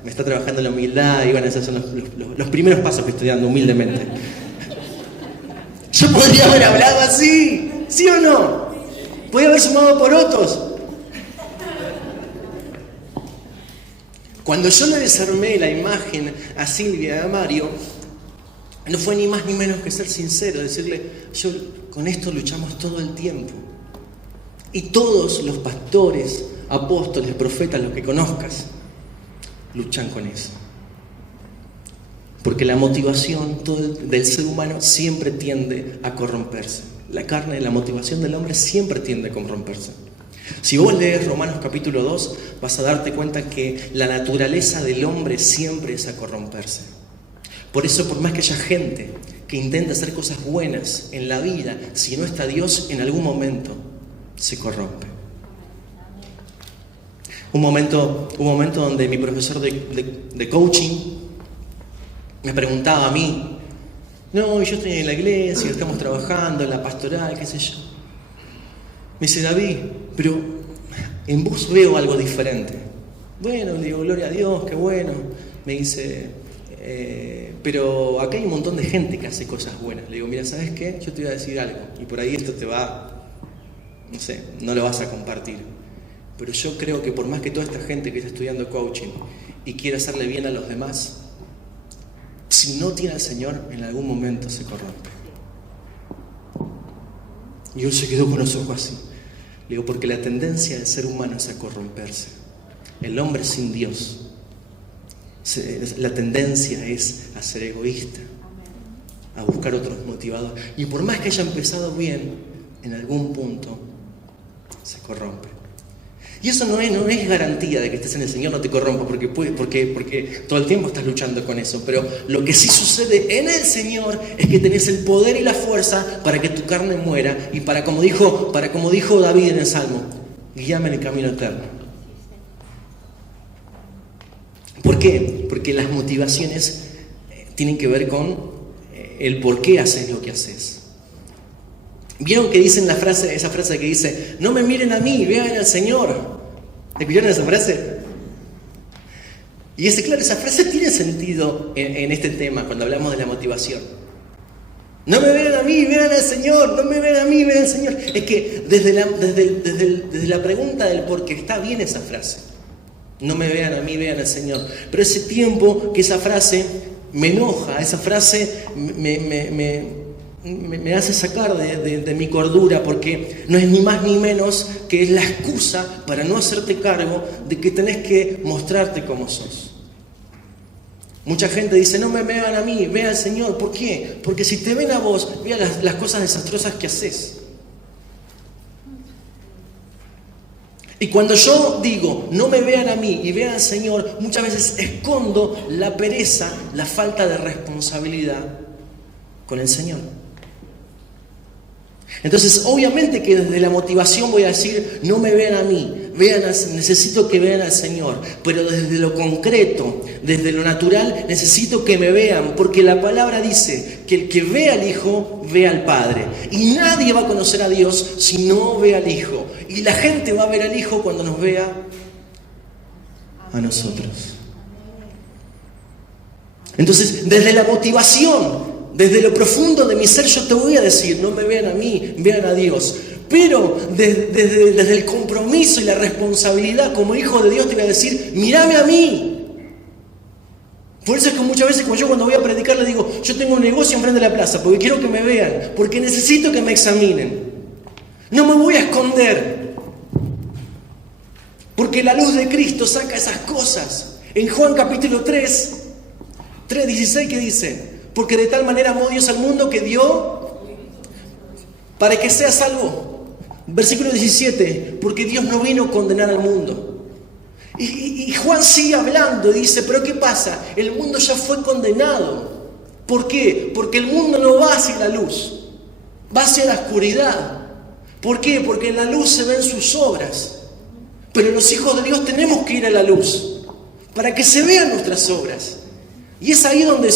me está trabajando en la humildad, y bueno, esos son los primeros pasos que estoy dando humildemente. Yo podría haber hablado así, ¿sí o no? Podía haber sumado porotos. Cuando yo le desarmé la imagen a Silvia y a Mario, no fue ni más ni menos que ser sincero, decirle, con esto luchamos todo el tiempo. Y todos los pastores, apóstoles, profetas, los que conozcas, luchan con eso. Porque la motivación del ser humano siempre tiende a corromperse. La carne, la motivación del hombre siempre tiende a corromperse. Si vos lees Romanos capítulo 2, vas a darte cuenta que la naturaleza del hombre siempre es a corromperse. Por eso, por más que haya gente que intenta hacer cosas buenas en la vida, si no está Dios, en algún momento se corrompe. Un momento donde mi profesor de coaching me preguntaba a mí, no, yo estoy en la iglesia, estamos trabajando en la pastoral, qué sé yo. Me dice, David, pero en vos veo algo diferente. Bueno, le digo, gloria a Dios, qué bueno. Me dice, pero acá hay un montón de gente que hace cosas buenas. Le digo, mira, ¿sabes qué? Yo te voy a decir algo. Y por ahí esto te va, no sé, no lo vas a compartir. Pero yo creo que por más que toda esta gente que está estudiando coaching y quiere hacerle bien a los demás, si no tiene al Señor, en algún momento se corrompe. Y él se quedó con los ojos así. Le digo, porque la tendencia del ser humano es a corromperse. El hombre sin Dios, la tendencia es a ser egoísta, a buscar otros motivadores. Y por más que haya empezado bien, en algún punto se corrompe. Y eso no es garantía de que estés en el Señor no te corrompa, porque todo el tiempo estás luchando con eso. Pero lo que sí sucede en el Señor es que tenés el poder y la fuerza para que tu carne muera y para como dijo David en el Salmo, guíame en el camino eterno. ¿Por qué? Porque las motivaciones tienen que ver con el por qué haces lo que haces. ¿Vieron que dicen esa frase que dice, no me miren a mí, vean al Señor? ¿Escucharon esa frase? Y claro, esa frase tiene sentido en este tema, cuando hablamos de la motivación. No me vean a mí, vean al Señor, no me vean a mí, vean al Señor. Es que desde la pregunta del por qué está bien esa frase. No me vean a mí, vean al Señor. Pero ese tiempo que esa frase me enoja, esa frase me hace sacar de mi cordura, porque no es ni más ni menos que es la excusa para no hacerte cargo de que tenés que mostrarte como sos. Mucha gente dice, no me vean a mí, vean al Señor. ¿Por qué? Porque si te ven a vos, vean las cosas desastrosas que haces. Y cuando yo digo, no me vean a mí y vean al Señor, muchas veces escondo la pereza, la falta de responsabilidad con el Señor. Entonces, obviamente que desde la motivación voy a decir, no me vean a mí, necesito que vean al Señor. Pero desde lo concreto, desde lo natural, necesito que me vean, porque la palabra dice que el que ve al Hijo, ve al Padre. Y nadie va a conocer a Dios si no ve al Hijo. Y la gente va a ver al Hijo cuando nos vea a nosotros. Entonces, desde la motivación, desde lo profundo de mi ser, yo te voy a decir, no me vean a mí, vean a Dios. Pero desde el compromiso y la responsabilidad como hijo de Dios te voy a decir, mírame a mí. Por eso es que muchas veces cuando voy a predicar le digo, yo tengo un negocio enfrente de la plaza porque quiero que me vean, porque necesito que me examinen. No me voy a esconder, porque la luz de Cristo saca esas cosas. En Juan capítulo 3:16, ¿qué dice? Porque de tal manera amó Dios al mundo que dio para que sea salvo. Versículo 17, porque Dios no vino a condenar al mundo. Y Juan sigue hablando y dice, pero ¿qué pasa? El mundo ya fue condenado. ¿Por qué? Porque el mundo no va hacia la luz, va hacia la oscuridad. ¿Por qué? Porque en la luz se ven sus obras. Pero los hijos de Dios tenemos que ir a la luz para que se vean nuestras obras. Y es ahí donde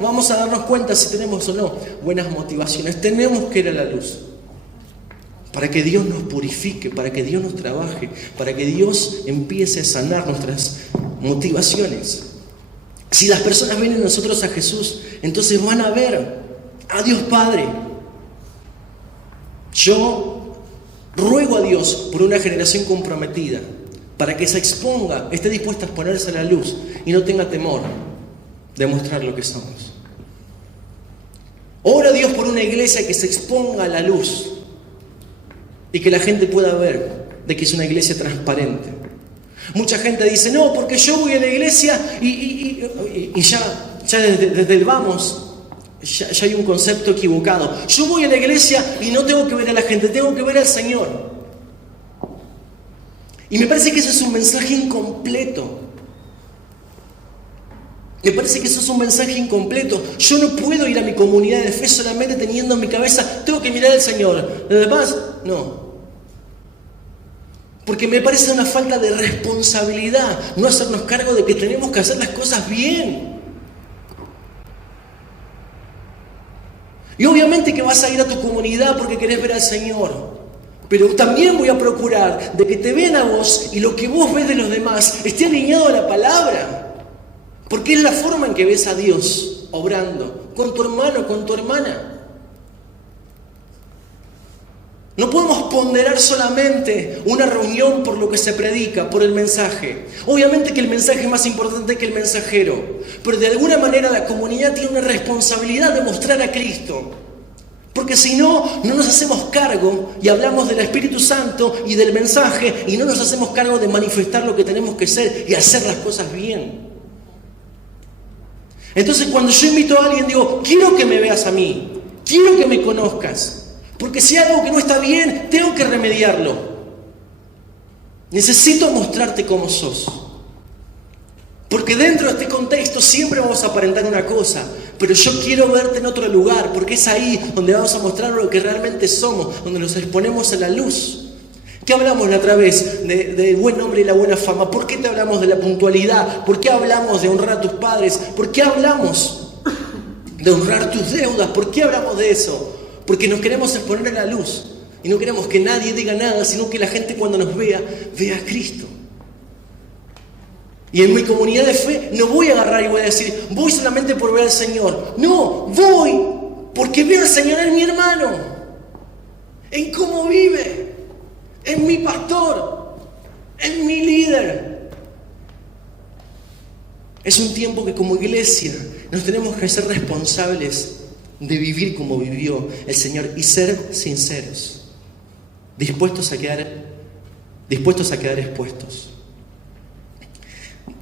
vamos a darnos cuenta si tenemos o no buenas motivaciones. Tenemos que ir a la luz para que Dios nos purifique, para que Dios nos trabaje, para que Dios empiece a sanar nuestras motivaciones. Si las personas ven en nosotros a Jesús, entonces van a ver a Dios Padre. Ruego a Dios por una generación comprometida, para que se exponga, esté dispuesta a exponerse a la luz y no tenga temor de mostrar lo que somos. Ora a Dios por una iglesia que se exponga a la luz y que la gente pueda ver de que es una iglesia transparente. Mucha gente dice, no, porque yo voy a la iglesia y ya desde el vamos, ya hay un concepto equivocado. Yo voy a la iglesia y no tengo que ver a la gente, tengo que ver al Señor. Y me parece que eso es un mensaje incompleto. Me parece que eso es un mensaje incompleto. Yo no puedo ir a mi comunidad de fe solamente teniendo en mi cabeza, tengo que mirar al Señor. Lo demás, no. Porque me parece una falta de responsabilidad no hacernos cargo de que tenemos que hacer las cosas bien. Y obviamente que vas a ir a tu comunidad porque querés ver al Señor. Pero también voy a procurar de que te vean a vos y lo que vos ves de los demás esté alineado a la palabra. Porque es la forma en que ves a Dios obrando con tu hermano, con tu hermana. No podemos ponderar solamente una reunión por lo que se predica, por el mensaje. Obviamente que el mensaje es más importante que el mensajero. Pero de alguna manera la comunidad tiene una responsabilidad de mostrar a Cristo. Porque si no, no nos hacemos cargo y hablamos del Espíritu Santo y del mensaje y no nos hacemos cargo de manifestar lo que tenemos que ser y hacer las cosas bien. Entonces cuando yo invito a alguien digo, quiero que me veas a mí, quiero que me conozcas, porque si hay algo que no está bien, tengo que remediarlo. Necesito mostrarte cómo sos. Porque dentro de este contexto siempre vamos a aparentar una cosa, pero yo quiero verte en otro lugar, porque es ahí donde vamos a mostrar lo que realmente somos, donde nos exponemos a la luz. ¿Qué hablamos la otra vez del buen nombre y la buena fama? ¿Por qué te hablamos de la puntualidad? ¿Por qué hablamos de honrar a tus padres? ¿Por qué hablamos de honrar tus deudas? ¿Por qué hablamos de eso? Porque nos queremos exponer a la luz y no queremos que nadie diga nada, sino que la gente cuando nos vea, vea a Cristo. Y en mi comunidad de fe no voy a agarrar y voy a decir, voy solamente por ver al Señor. No, voy porque veo al Señor en mi hermano, en cómo vive, en mi pastor, en mi líder. Es un tiempo que como iglesia nos tenemos que ser responsables de vivir como vivió el Señor y ser sinceros, dispuestos a quedar expuestos.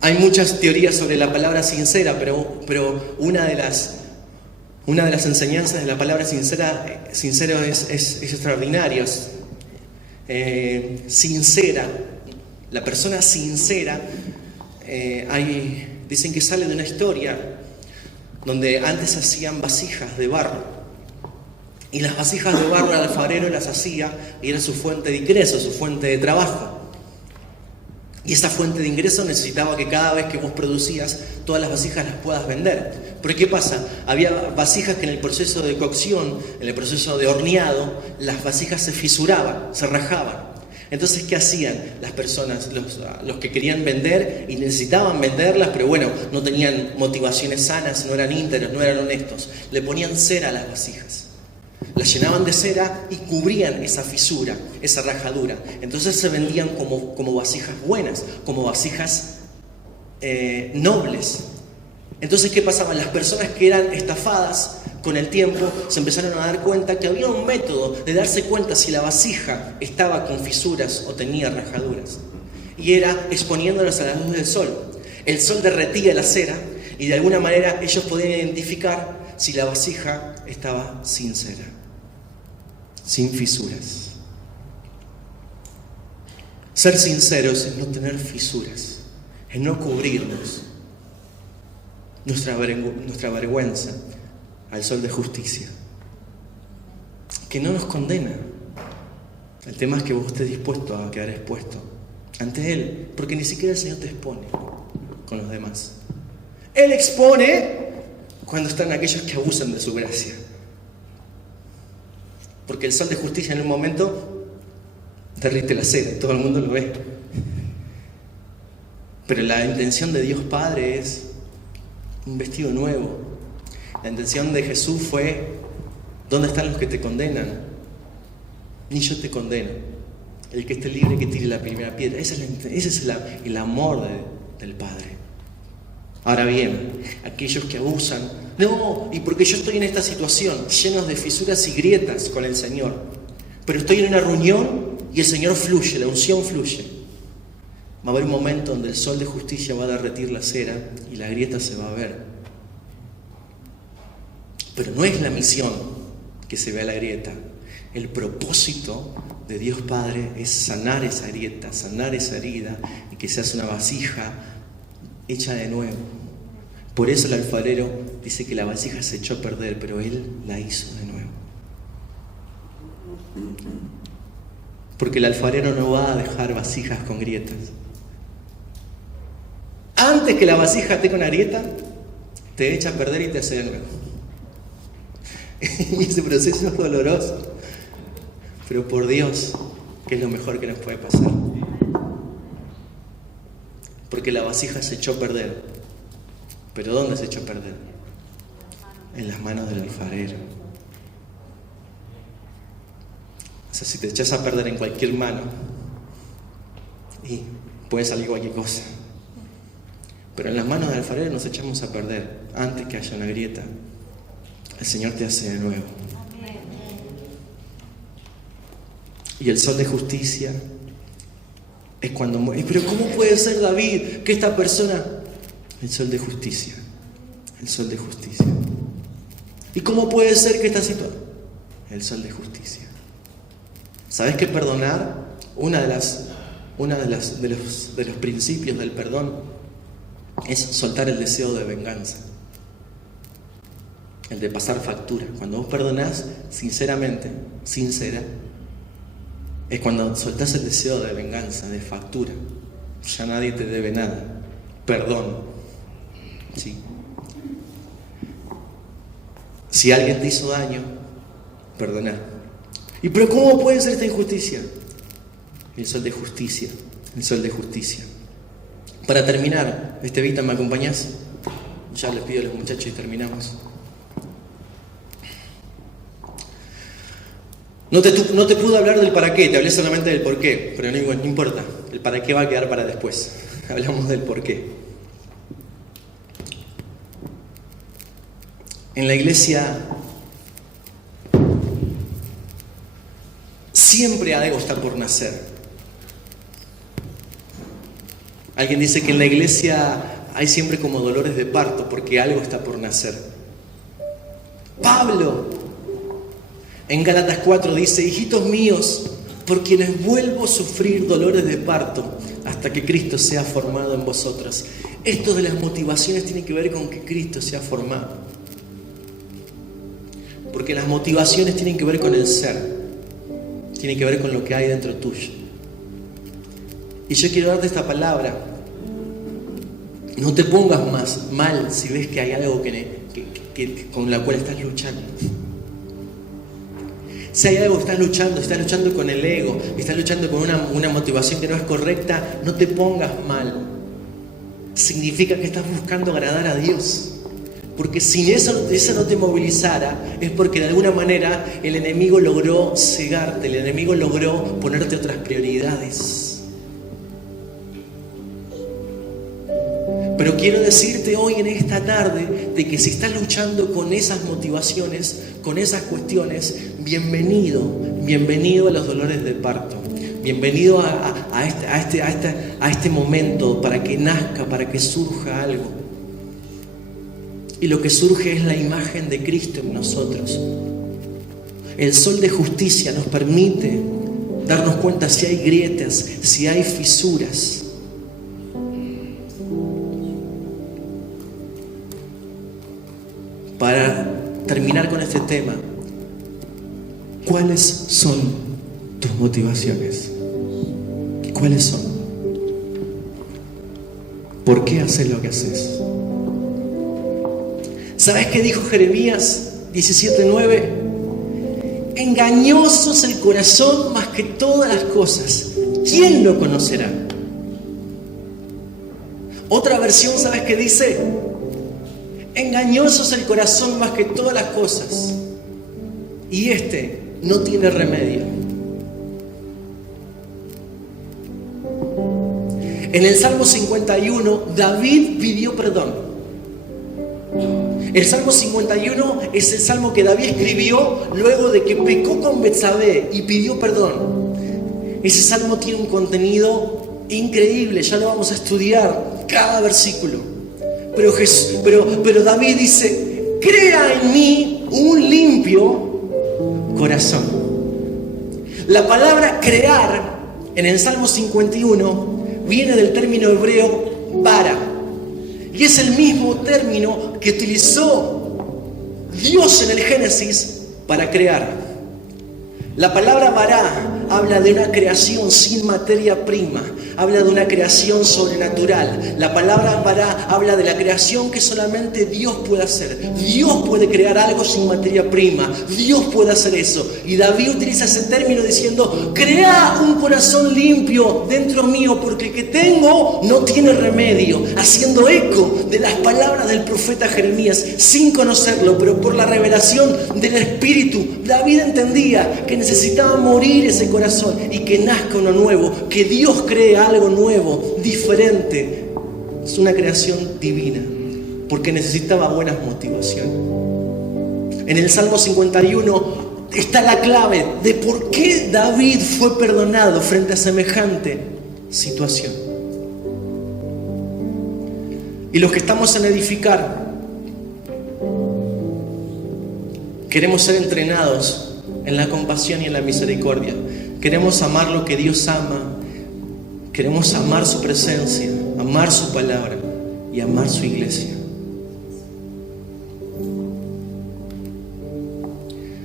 Hay muchas teorías sobre la palabra sincera, pero una de las enseñanzas de la palabra sincero es extraordinaria. Sincera, la persona sincera, dicen que sale de una historia donde antes hacían vasijas de barro. Y las vasijas de barro el alfarero las hacía y era su fuente de ingreso, su fuente de trabajo. Y esa fuente de ingreso necesitaba que cada vez que vos producías, todas las vasijas las puedas vender. Pero ¿qué pasa? Había vasijas que en el proceso de cocción, en el proceso de horneado, las vasijas se fisuraban, se rajaban. Entonces, ¿qué hacían las personas, los que querían vender y necesitaban venderlas, pero bueno, no tenían motivaciones sanas, no eran íntegros, no eran honestos? Le ponían cera a las vasijas. Las llenaban de cera y cubrían esa fisura, esa rajadura. Entonces se vendían como vasijas buenas, como vasijas nobles. Entonces, ¿qué pasaba? Las personas que eran estafadas con el tiempo se empezaron a dar cuenta que había un método de darse cuenta si la vasija estaba con fisuras o tenía rajaduras. Y era exponiéndolas a la luz del sol. El sol derretía la cera y de alguna manera ellos podían identificar si la vasija estaba sin cera, sin fisuras. Ser sinceros es no tener fisuras, es no cubrirnos nuestra vergüenza al sol de justicia, que no nos condena. El tema es que vos estés dispuesto a quedar expuesto ante Él, porque ni siquiera el Señor te expone con los demás. Él expone cuando están aquellos que abusan de su gracia. Porque el sol de justicia en un momento derrite la cera, todo el mundo lo ve. Pero la intención de Dios Padre es un vestido nuevo. La intención de Jesús fue, ¿dónde están los que te condenan? Ni yo te condeno. El que esté libre que tire la primera piedra. Ese es el amor del Padre. Ahora bien, aquellos que abusan, no, y porque yo estoy en esta situación, llenos de fisuras y grietas con el Señor, pero estoy en una reunión y el Señor fluye, la unción fluye. Va a haber un momento donde el sol de justicia va a derretir la cera y la grieta se va a ver. Pero no es la misión que se vea la grieta. El propósito de Dios Padre es sanar esa grieta, sanar esa herida y que se hace una vasija hecha de nuevo. Por eso el alfarero dice que la vasija se echó a perder, pero Él la hizo de nuevo. Porque el alfarero no va a dejar vasijas con grietas. Antes que la vasija tenga una grieta, te echa a perder y te hace de nuevo. Y ese proceso es doloroso. Pero por Dios, que es lo mejor que nos puede pasar. Porque la vasija se echó a perder. ¿Pero dónde se echó a perder? En las manos del alfarero. O sea, si te echas a perder en cualquier mano, y puede salir cualquier cosa. Pero en las manos del alfarero nos echamos a perder. Antes que haya una grieta, el Señor te hace de nuevo. Y el sol de justicia es cuando muere. Pero ¿cómo puede ser, David, que esta persona... El sol de justicia. El sol de justicia. ¿Y cómo puede ser que esta situación? El sol de justicia. ¿Sabes qué perdonar? Uno de los principios del perdón es soltar el deseo de venganza. El de pasar factura. Cuando vos perdonás sinceramente, es cuando soltás el deseo de venganza, de factura. Ya nadie te debe nada. Perdón. ¿Sí? Si alguien te hizo daño, perdoná. ¿Y pero cómo puede ser esta injusticia? El sol de justicia. El sol de justicia. Para terminar, Vita, ¿me acompañás? Ya les pido a los muchachos y terminamos. No te pude hablar del para qué, te hablé solamente del por qué, pero no importa, el para qué va a quedar para después. Hablamos del por qué. En la iglesia siempre algo está por nacer. Alguien dice que en la iglesia hay siempre como dolores de parto porque algo está por nacer. Pablo en Gálatas 4 dice: hijitos míos, por quienes vuelvo a sufrir dolores de parto hasta que Cristo sea formado en vosotros. Esto de las motivaciones tiene que ver con que Cristo sea formado. Porque las motivaciones tienen que ver con el ser, tienen que ver con lo que hay dentro tuyo. Y yo quiero darte esta palabra: no te pongas más mal si ves que hay algo con la cual estás luchando. Si hay algo que estás luchando con el ego, estás luchando con una motivación que no es correcta, no te pongas mal. Significa que estás buscando agradar a Dios. Porque si eso no te movilizara, es porque de alguna manera el enemigo logró cegarte, el enemigo logró ponerte otras prioridades. Pero quiero decirte hoy en esta tarde de que si estás luchando con esas motivaciones, con esas cuestiones, bienvenido a los dolores de parto. Bienvenido a este momento para que nazca, para que surja algo. Y lo que surge es la imagen de Cristo en nosotros. El sol de justicia nos permite darnos cuenta si hay grietas, si hay fisuras. Para terminar con este tema, ¿cuáles son tus motivaciones? ¿Cuáles son? ¿Por qué haces lo que haces? ¿Sabes qué dijo Jeremías 17:9? Engañoso es el corazón más que todas las cosas. ¿Quién lo conocerá? Otra versión, ¿sabes qué dice? Engañoso es el corazón más que todas las cosas. Y no tiene remedio. En el Salmo 51, David pidió perdón. El Salmo 51 es el salmo que David escribió luego de que pecó con Betsabé y pidió perdón. Ese salmo tiene un contenido increíble, ya lo vamos a estudiar cada versículo. Pero David dice: crea en mí un limpio corazón. La palabra crear en el Salmo 51 viene del término hebreo bara, y es el mismo término que utilizó Dios en el Génesis para crear. La palabra bara habla de una creación sin materia prima, habla de una creación sobrenatural. La palabra bara habla de la creación que solamente Dios puede hacer. Dios puede crear algo sin materia prima, Dios puede hacer eso. Y David utiliza ese término diciendo: crea un corazón limpio dentro mío, porque el que tengo no tiene remedio, haciendo eco de las palabras del profeta Jeremías, sin conocerlo, pero por la revelación del Espíritu. David entendía que necesitaba morir ese corazón y que nazca uno nuevo, que Dios crea algo nuevo, diferente. Es una creación divina, porque necesitaba buenas motivaciones. En el Salmo 51 está la clave de por qué David fue perdonado frente a semejante situación. Y los que estamos en Edificar queremos ser entrenados en la compasión y en la misericordia. Queremos amar lo que Dios ama. Queremos amar su presencia, amar su palabra y amar su iglesia.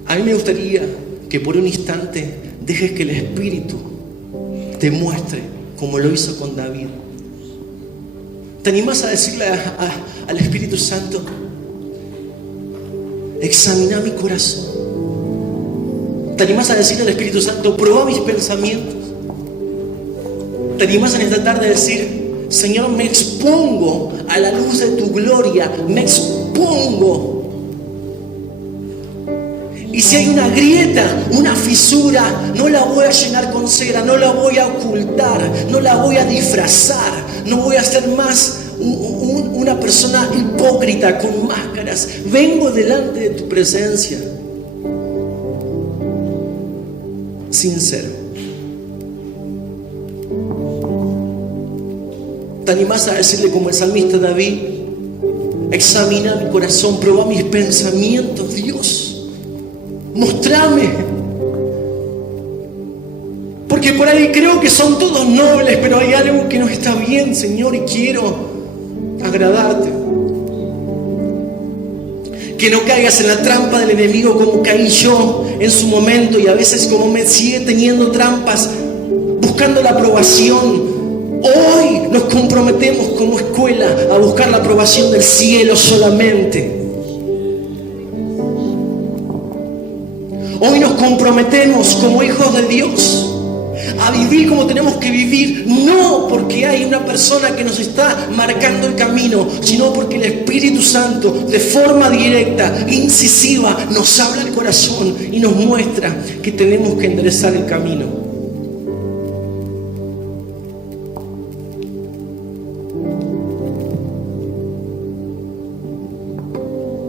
A mí me gustaría que por un instante dejes que el Espíritu te muestre como lo hizo con David. ¿Te animás a decirle al Espíritu Santo: examina mi corazón? ¿Te animás a decirle al Espíritu Santo: prueba mis pensamientos? ¿Te animás en esta tarde a decir: Señor, me expongo a la luz de tu gloria, me expongo? Y si hay una grieta, una fisura, no la voy a llenar con cera, no la voy a ocultar, no la voy a disfrazar, no voy a ser más una persona hipócrita con máscaras. Vengo delante de tu presencia sincero. ¿Te animás a decirle como el salmista David: examina mi corazón, prueba mis pensamientos, Dios, mostrame? Porque por ahí creo que son todos nobles, pero hay algo que no está bien, Señor, y quiero agradarte. Que no caigas en la trampa del enemigo como caí yo en su momento, y a veces como me sigue teniendo trampas, buscando la aprobación. Hoy nos comprometemos como escuela a buscar la aprobación del cielo solamente. Hoy nos comprometemos como hijos de Dios a vivir como tenemos que vivir, no porque hay una persona que nos está marcando el camino, sino porque el Espíritu Santo de forma directa, incisiva, nos habla al corazón y nos muestra que tenemos que enderezar el camino.